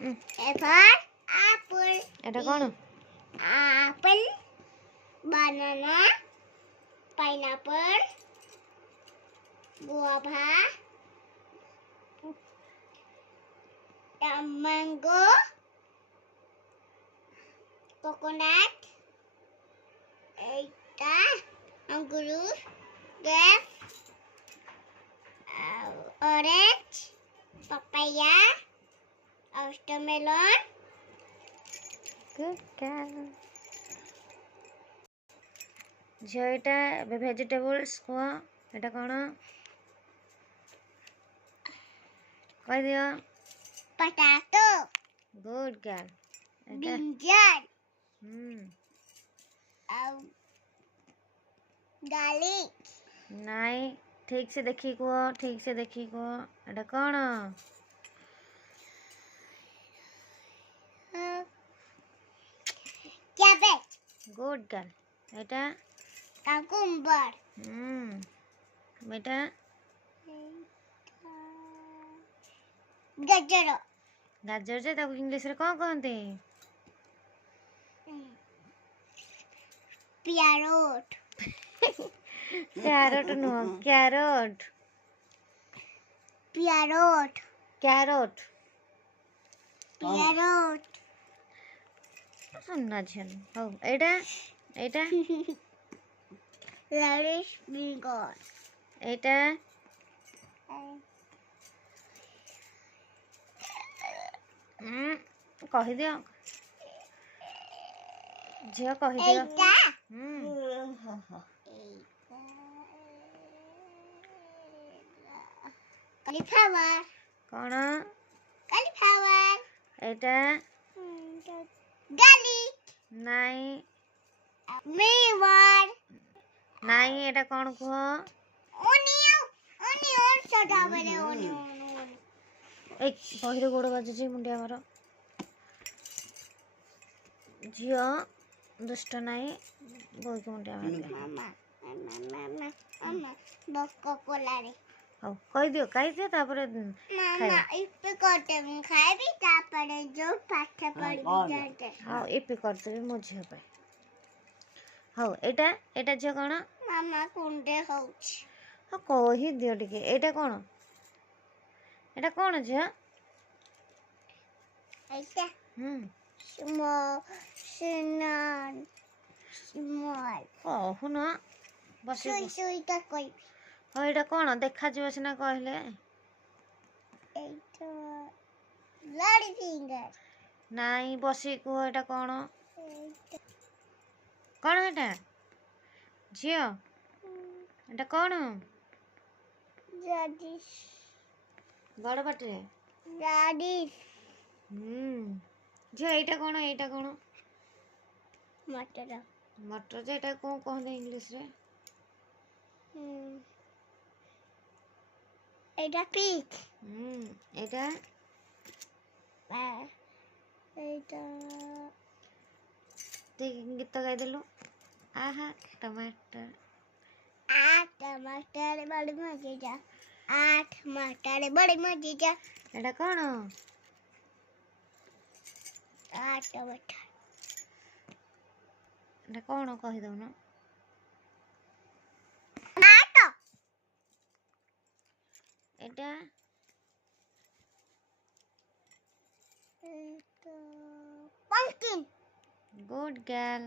এবার আপেল। এটা কোন? আপেল, বানানা, পাইনাপল, গুয়াভা, ম্যাঙ্গো, কোকোনাট, এইটা আঙ্গুর, grape, orange, papaya, watermelon. Good girl. ଝିଅ ଏଇଟା ଏବେ ଭେଜିଟେବୁଲ୍ସ କୁହ। ଏଇଟା କ'ଣ କହିଦିଅ? Potato, good girl. ଏଇଟା ବ୍ରିଞ୍ଜାଲ, ହୁଁ ଆଉ ଗାର୍ଲିକ। ନାଇଁ, ଠିକ ସେ ଦେଖିକି କୁହ, ଠିକ ସେ ଦେଖିକି କୁହ। ଏଇଟା କ'ଣ? Cabbage, good girl. ଏଇଟା କାକୁମ୍ବର, ଏଇଟା ଗାଜର, ଗାଜର ଯେ ତାକୁ ଇଂଲିଶରେ କ'ଣ କହନ୍ତି? ପ୍ୟାରୋଟ, ପ୍ୟାରଟ ନୁହଁ, କ୍ୟାରଟ। ପ୍ୟାରୋଟ, କ୍ୟାରଟ। ପ୍ୟାରୋଟ, ସୁନା ଝିଅ। ହଉ, ଏଇଟା ଏଇଟା ରେଡିଶ ଫିଙ୍ଗର, ଏଇଟା କହିଦିଅ ଝିଅ, କହିଦିଅ। ଏଇଟା କଲିଫ୍ଲାୱାର, କ'ଣ? କଲିଫ୍ଲାୱାର, ଏଇଟା ଗାର୍ଲିକ, ନାଇଁ ମିୱାର, ନାଇଁ, ଏଇଟା କ'ଣ କୁହ? ଅନିଅନ, ଅନିଅନ ସଦାବେଳେ ଅନିଅନ। ଏଇ ବହିରେ ଗୋଡ଼ ବାଜୁଛି, ମୁଣ୍ଡିଆ ମାର। ଝିଅ ଦୁଷ୍ଟ ନାହିଁ, ବହିକୁ ମୁଣ୍ଡିଆ ମାର। ମାମା ବକ କୋଲାରେ। ହଉ, କହିଦିଅ, ତାପରେ ମାମା ଇପି କରିଦେ, ମୁଁ ଖାଇବି, ତାପରେ ଯୋଉ ପାଠ ପଢିବି ଯାଇତେ। ହଉ, ଇପି କରିଦେବି ମୋ ଝିଅ ପାଇଁ। ହଉ, ଏଇଟା ଝିଅ କ'ଣ? ମାମା କୁଣ୍ଡେ ହଉଛି। ହଁ, କହିଦିଅ ଟିକେ। ଏଇଟା କ'ଣ? ଏଇଟା କ'ଣ ଝିଅ? ଏଇଟା କହୁନ, ବସି। ସୁଇଟା କହିବି। ହଉ, ଏଇଟା କ'ଣ? ଦେଖାଯିବ ସିନା କହିଲେ। এইটা লাড়ি ফিঙ্গার। ନାଇଁ, ବସି କୁହ। ଏଇଟା କ'ଣ? କ'ଣ ଏଇଟା ଝିଅ? ଏଇଟା କ'ଣ? রাডিশ, ବଡ଼ ପାଟିରେ। রাডিশ, ଝିଅ ଏଇଟା କ'ଣ? ଏଇଟା କ'ଣ? মটর, ମଟର ଯେ, ଏଇଟା କ'ଣ କହନ୍ତି ଇଂଲିଶରେ? এইটা পিচ, ଏଇଟା এইটা ଗୀତ ଗାଇଦେଲୁ। ଆହା ଟମାଟର। टमाटर बड़ी मजे जा, 8 टमाटर बड़ी मजे जा। ଏଇଟା କ'ଣ? 8 टमाटर। ଏଇଟା କ'ଣ କହିଦଉନ? 8। ଏଇଟା pumpkin। Good girl.